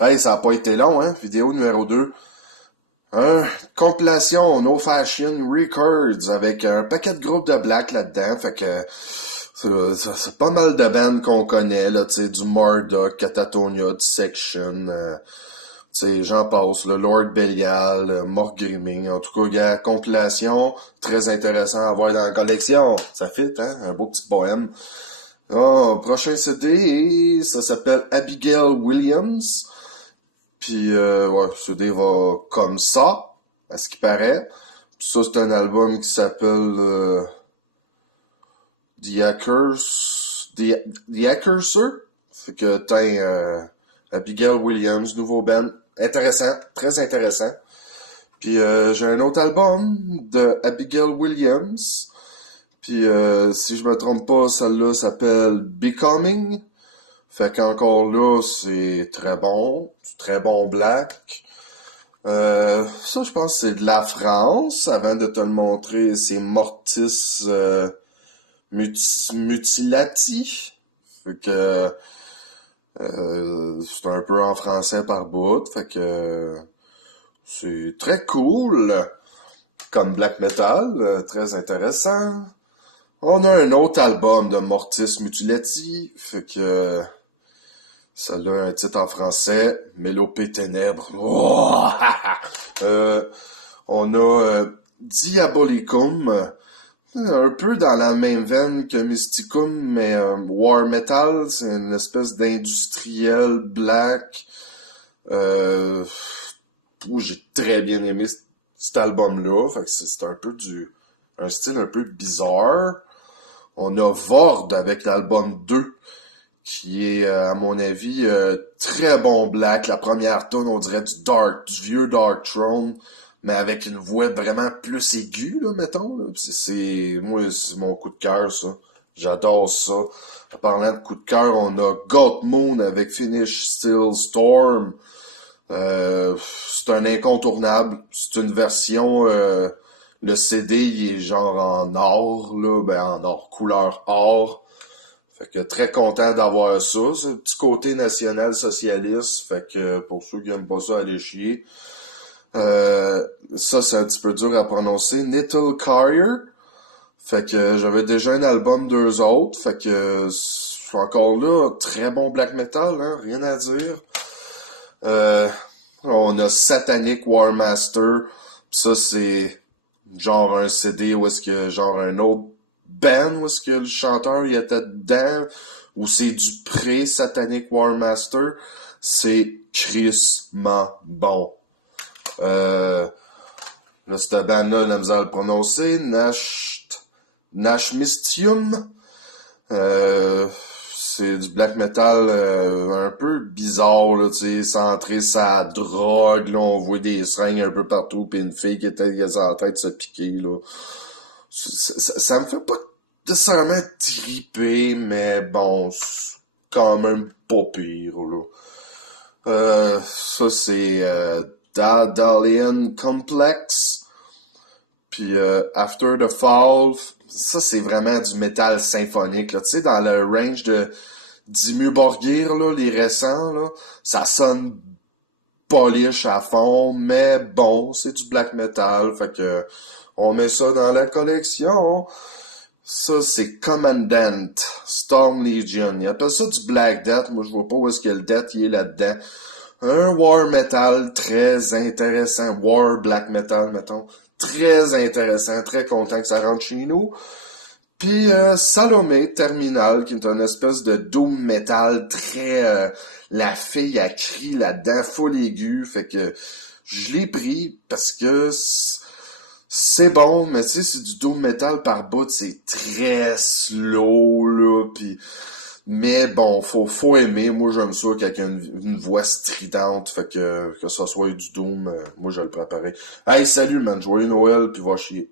Hey, ça a pas été long, hein? Vidéo numéro 2. Compilation No Fashion Records avec un paquet de groupes de black là-dedans. Fait que c'est pas mal de bands qu'on connaît, là, tu sais, du Marduk, Catatonia, Dissection, tu sais, j'en passe, le Lord Belial, Mort Grimming. En tout cas, gars, compilation, très intéressant à voir dans la collection. Ça fit, hein? Un beau petit poème. Prochain CD, ça s'appelle Abigail Williams. Puis, ouais, le CD va comme ça, à ce qui paraît. Puis ça, c'est un album qui s'appelle The Accursor. Fait que t'as Abigail Williams, nouveau band. Intéressant, très intéressant. Puis j'ai un autre album de Abigail Williams. Puis si je me trompe pas, celle-là s'appelle Becoming. Fait qu'encore là, c'est très bon black. Ça, je pense que c'est de la France. Avant de te le montrer, c'est Mortis Mutilati. Fait que c'est un peu en français par bout. Fait que c'est très cool comme black metal, très intéressant. On a un autre album de Mortis Mutilati. Fait que ça a un titre en français, Mélopée Ténèbres. Oh! On a Diabolicum, un peu dans la même veine que Mysticum, mais War Metal, c'est une espèce d'industriel black. Où j'ai très bien aimé cet album-là. Fait que c'est un peu un style un peu bizarre. On a Vord avec l'album 2. Qui est, à mon avis, très bon black. La première tune, on dirait du vieux Dark Throne, mais avec une voix vraiment plus aiguë, là, mettons. Là. Moi, c'est mon coup de cœur, ça. J'adore ça. En parlant de coup de cœur, on a Goat Moon avec Finish Still Storm. C'est un incontournable. C'est une version, le CD, il est genre en or, là, en or, couleur or. Fait que très content d'avoir ça. C'est un petit côté national-socialiste. Fait que pour ceux qui aiment pas ça, allez chier. Ça, c'est un petit peu dur à prononcer. Nittle Carrier. Fait que j'avais déjà un album d'eux autres. Fait que c'est encore là, très bon black metal, hein, rien à dire. On a Satanic War Master. Ça, c'est genre un CD où est-ce que genre un autre band où est-ce que le chanteur il était dedans, ou c'est du pré-Satanic War Master, c'est crissement bon. Là, cette band-là, la misère à le prononcer, Nashmistium. C'est du black metal un peu bizarre, là, tu sais, centré sur la drogue, là, on voit des seringues un peu partout, pis une fille qui était en train de se piquer, là. Ça me fait pas nécessairement triper, mais bon, c'est quand même pas pire, là. Ça, c'est Daedalian Complex. Puis After the Fall, ça, c'est vraiment du métal symphonique, là. Tu sais, dans le range de Dimmu Borgir, là, les récents, là, ça sonne polish à fond, mais bon, c'est du black metal, fait que on met ça dans la collection. Ça, c'est Commandant, Storm Legion. Ils appellent ça du Black Death. Moi, je vois pas où est-ce que le Death il est là-dedans. Un War Metal très intéressant. War Black Metal, mettons. Très intéressant. Très content que ça rentre chez nous. Puis Salomé Terminal, qui est une espèce de doom metal très... la fille a crie là-dedans, full aigu. Fait que je l'ai pris parce que... C'est bon, mais tu sais, c'est du doom metal par bout, c'est très slow, là, pis... Mais bon, faut aimer. Moi, j'aime ça avec une voix stridente, fait que ça soit du doom, moi, je le préparais. Hey, salut, man, joyeux Noël, pis va chier.